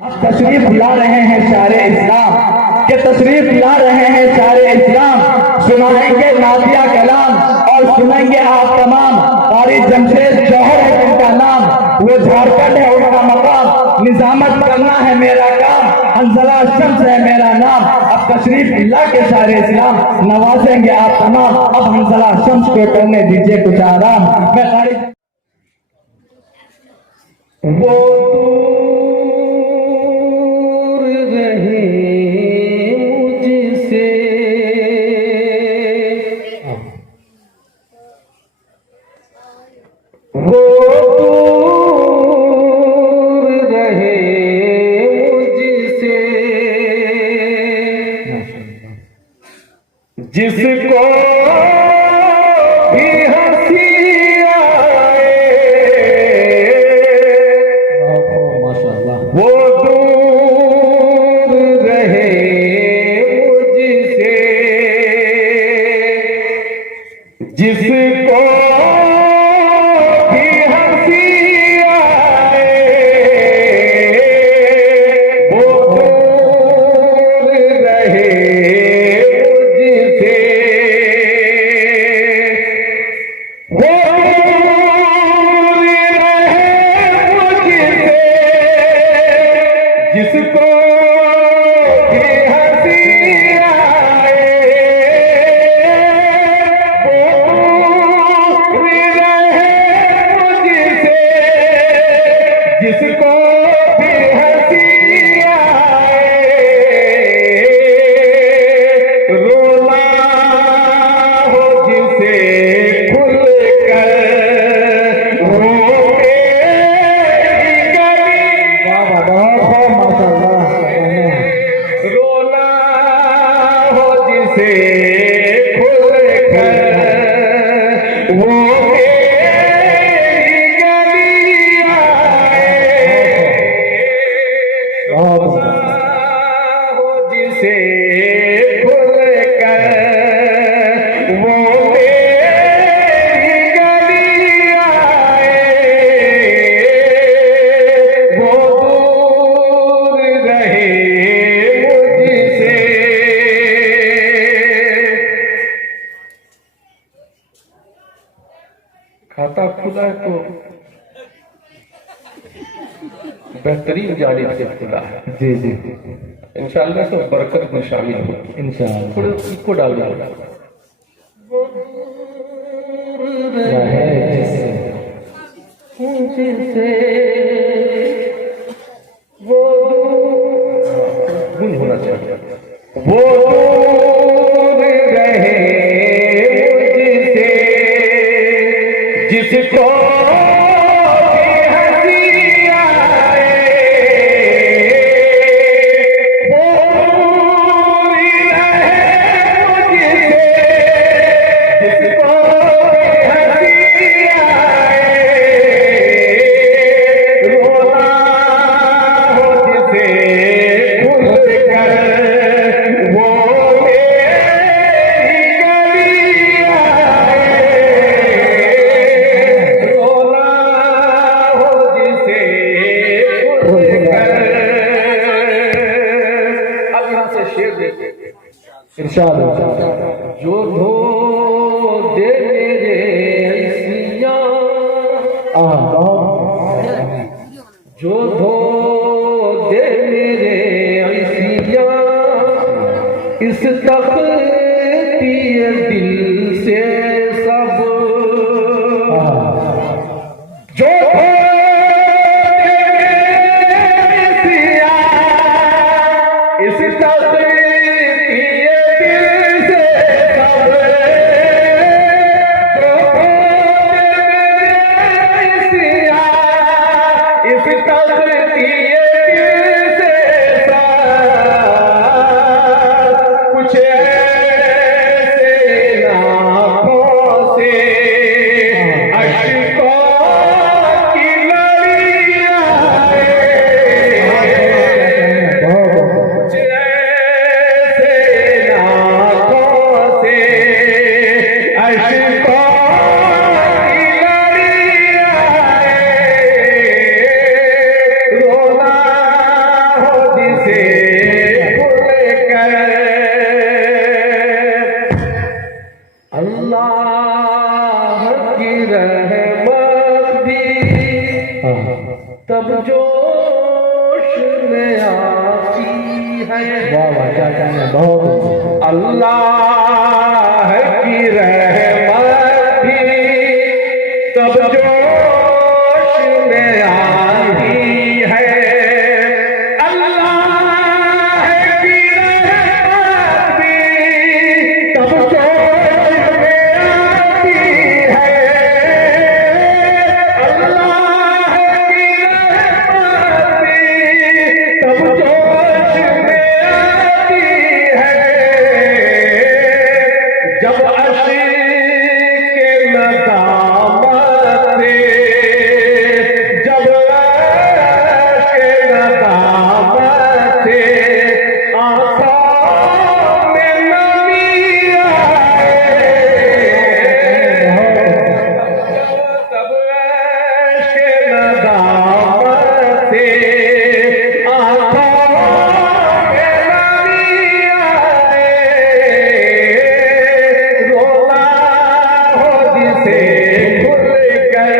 अब तशरीफ ला रहे हैं सारे इस्लाम के तशरीफ ला रहे हैं सारे इस्लाम। सुनाएंगे नादिया कलाम और सुनेंगे आप तमाम। कारी जमशेद जौहर है उनका नाम, वो झारखंड है उनका मकाम। निजामत करना है मेरा काम, हंजला शम्स है मेरा नाम। अब तशरीफ ला के सारे इस्लाम नवाजेंगे आप तमाम। अब हंजला शम्स को करने दीजिए कुछ आराम। मैं कारी वो जिसको भी हंसी आए माशाअल्लाह वो दूर रहे मुझसे। जिसको भी हंसी आए वो दूर रहे जिसको भी हंसी आए वो रहे मुझसे। जिसको भी हंसी आए रोना हो जिसे खुल कर रोके गली। रोना हो जिसे खुल कर वो तेरी गली आए। रोना हो जिसे खुल कर वो तेरी गली आए। वो दूर रहे मुझसे। खाता खुला है तो बेहतरीन जानिब से खुला है। जी जी इंशाअल्लाह तो बरकत में शामिल हो इंशाअल्लाह। थोड़े इसको डाल दो जिससे वो गुण होना चाहिए। वो दूर रहे मुझसे। जिसको भी हंसी आए वो दूर रहे मुझसे। जिसको भी हंसी आए रोना हो जिसे खुल कर वो तेरी गली आए। रोना हो जिसे खुल कर। अब यहाँ से शेर देते इरशाद जो धो दे मेरे ऐसियां जो धो दे मेरे ऐसियां इस तख्ती दिल से सब। जो धो दे मेरे ऐसियां इस तख्ती दिल से सब। जो धो दे मेरे ऐसियां इस तख्ती की रहमत भी तब जोश में आती है। वाह वाह, क्या कहना है, बहुत अल्लाह की रहमत भी तब जोश में आती है। अल्लाह की रहमत भी तब जोश में आती है। अल्लाह की रहमत भी तब जोश में आती है। जब अशीक नदामत से, जब अशीक नदामत से आंखों में नमी आए, तब अशीक नदामत से आंखों में नमी आए। रोना हो जिसे भूल कर,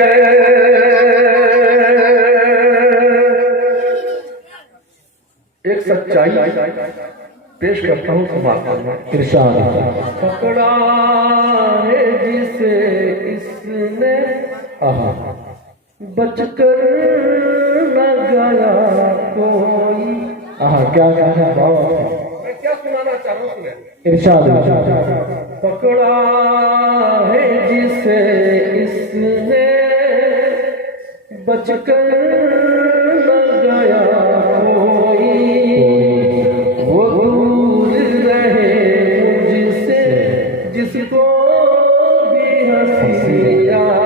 एक सच्चाई पेश करता हूँ समाप्त करना। इरशाद। पकड़ा है जिसे इसने बचकर न गया कोई। क्या कहना है, बहुत मैं क्या सुनाना चाह रहा हूँ तुम्हें? इरशाद। पकड़ा है जिसे इसने बचकर न गया कोई, वो दूर रहे मुझसे जिसको भी हंसी आए।